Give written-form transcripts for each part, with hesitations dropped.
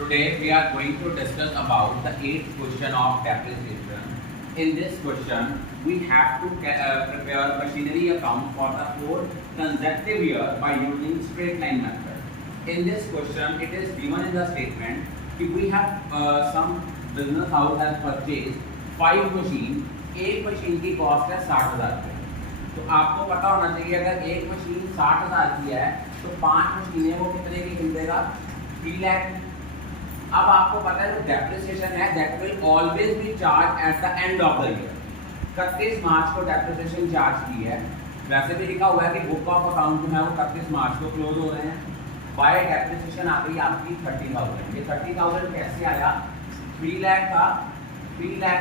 Today we are going to discuss about the 8th question of depreciation. In this question, we have to prepare machinery account for the 4th consecutive year by using straight line method. In this question, it is given in the statement that we have some business house has purchased 5 machines. एक machine की cost है 60,000 रुपये. तो आपको पता होना चाहिए अगर एक मशीन 60,000 की है तो 5 मशीनें वो कितने की खरीदेगा 3 लाख. अब आपको पता है जो डेप्रिसिएशन है that will always be charge at the end of the year. 31 मार्च को डेप्रिसिएशन चार्ज की है. वैसे भी लिखा हुआ है कि बुक ऑफ अकाउंट जो है वो 31 मार्च को क्लोज हो रहे हैं. बाय डेप्रिसिएशन आ गई आपकी 30,000. ये 30,000 कैसे आया 3 लाख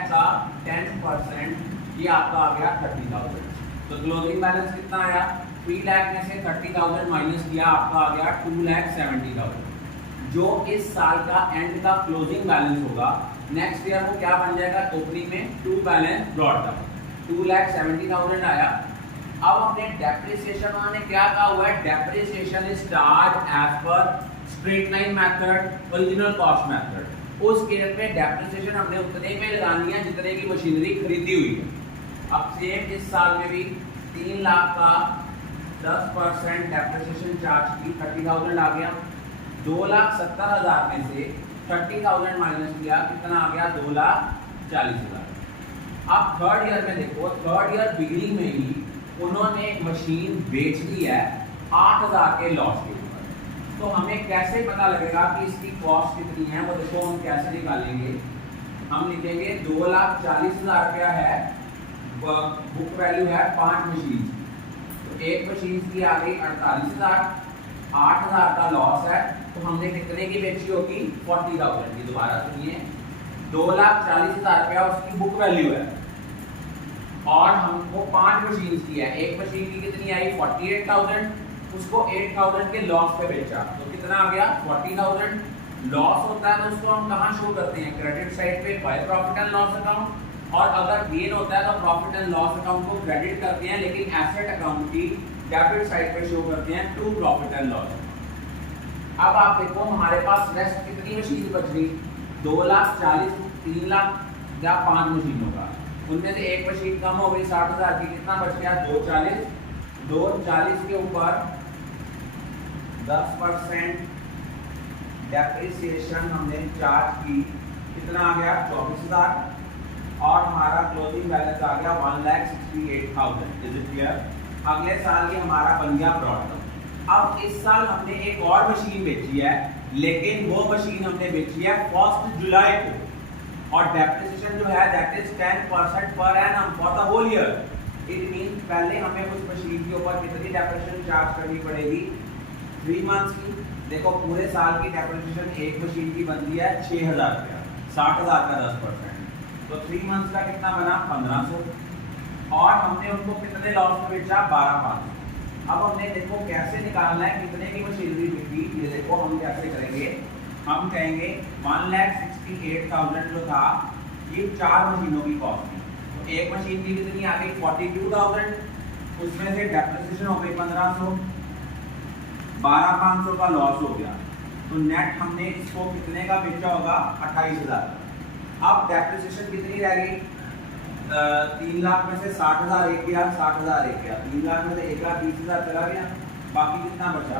का 10% ये आपका आ गया 30,000. तो क्लोजिंग बैलेंस कितना आया 3 लाख में से 30,000 माइनस किया आपका आ गया 2,70,000. जो इस साल का एंड का क्लोजिंग बैलेंस होगा नेक्स्ट ईयर वो क्या बन जाएगा ओपनिंग में टू बैलेंस ब्रॉट डाउन 2,70,000 आया. अब अपने डेप्रिसिएशन ने क्या कहा हुआ है depreciation is charge as per straight line method original cost method. उस केस में डेप्रिसिएशन हमने उतने में लगानी है जितने की मशीनरी खरीदी हुई है. अब सेम इस साल में भी 3 लाख का 10% डेप्रिसिएशन चार्ज की 30,000 आ गया. 2,70,000 में से 30,000 माइनस किया कितना आ गया 2,40,000. अब थर्ड ईयर में देखो थर्ड ईयर बिगिनिंग में ही उन्होंने एक मशीन बेच दी है 8,000 के लॉस के ऊपर. तो हमें कैसे पता लगेगा कि इसकी कॉस्ट कितनी है वो देखो हम कैसे निकालेंगे. हम लिखेंगे 2,40,000 रुपया है बुक वैल्यू है 5 मशीन. तो एक मशीन की आ गई 48,000. 8,000 का लॉस है तो हमने कितने की बेची होगी 40,000 की. दोबारा सुनिए 2,40,000 रुपया उसकी बुक वैल्यू है और हमको 5 मशीन की है. एक मशीन की कितनी आई 48,000. उसको 8,000 के लॉस पे बेचा तो कितना आ गया 40,000. लॉस होता है तो उसको हम कहाँ शो करते हैं क्रेडिट साइड पे by profit and loss account. और अगर गेन होता है तो प्रॉफिट एंड लॉस अकाउंट को क्रेडिट करते हैं लेकिन एसेट अकाउंट की डेबिट साइड पे शो करते हैं टू प्रॉफिट एंड लॉस. अब आप देखो हमारे पास रेस्ट कितनी मशीन बच गई 2,40,000 3 लाख या 5 मशीनों का. उनमें से एक मशीन कम हो गई 60,000 की. कितना बच गया 2,40,000. 2,40,000 के ऊपर 10% डेप्रिसिएशन हमने चार्ज की कितना आ गया 24,000 और हमारा क्लोजिंग बैलेंस आ गया 1,68,000. Is it clear. अगले साल ये हमारा बन गया ब्रॉड. अब इस साल हमने एक और मशीन बेची है लेकिन वो मशीन हमने बेची है 1 जुलाई को और डेप्रिसिएशन जो है that is 10% per annum for the whole year. It mean पहले हमें उस मशीन के ऊपर कितनी डेप्रिसिएशन चार्ज करनी पड़ेगी 3 मंथ्स की. देखो पूरे साल की डेप्रिसिएशन एक मशीन की बनती है 6,000 रुपया 60,000 का 10%. तो 3 मंथ्स का कितना बना 1,500 और हमने उनको कितने लॉस में बेचा 12,500. अब हमने देखो कैसे निकालना है कितने की मशीनरी बिकी. ये देखो हम कैसे करेंगे. हम कहेंगे 1,68,000 जो था ये 4 मशीनों की कॉस्ट थी. तो एक मशीन की कितनी आ गई 42,000. उसमें से डेप्रिसिएशन हो गई 1,500. 12,500 का लॉस हो गया. तो नेट हमने इसको कितने का बेचा होगा 28,000. अब डेप्रिसिएशन कितनी रह गई 3 लाख में से 60,000 एक गया 60,000 एक गया. 3 लाख में से 1,30,000 चला गया. बाकी कितना बचा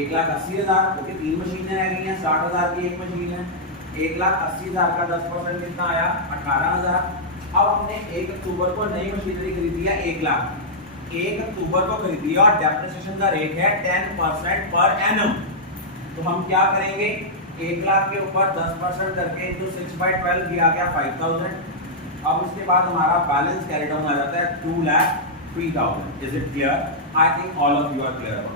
1,80,000 क्योंकि 3 मशीनें रह गई हैं 60,000 की एक मशीन है. 1,80,000 का 10% कितना आया 18,000. अब हमने 1 अक्टूबर को नई मशीनरी खरीदी है 1 लाख. 1 अक्टूबर को खरीदी और डेप्रिसिएशन का रेट है 10% पर एनम. तो हम क्या करेंगे 1 लाख के ऊपर 10% करके इंटू 6/12 भी आ गया 5,000. अब उसके बाद हमारा बैलेंस कैरी डाउन आ जाता है 2,03,000. Is it clear. I think all of you are clear about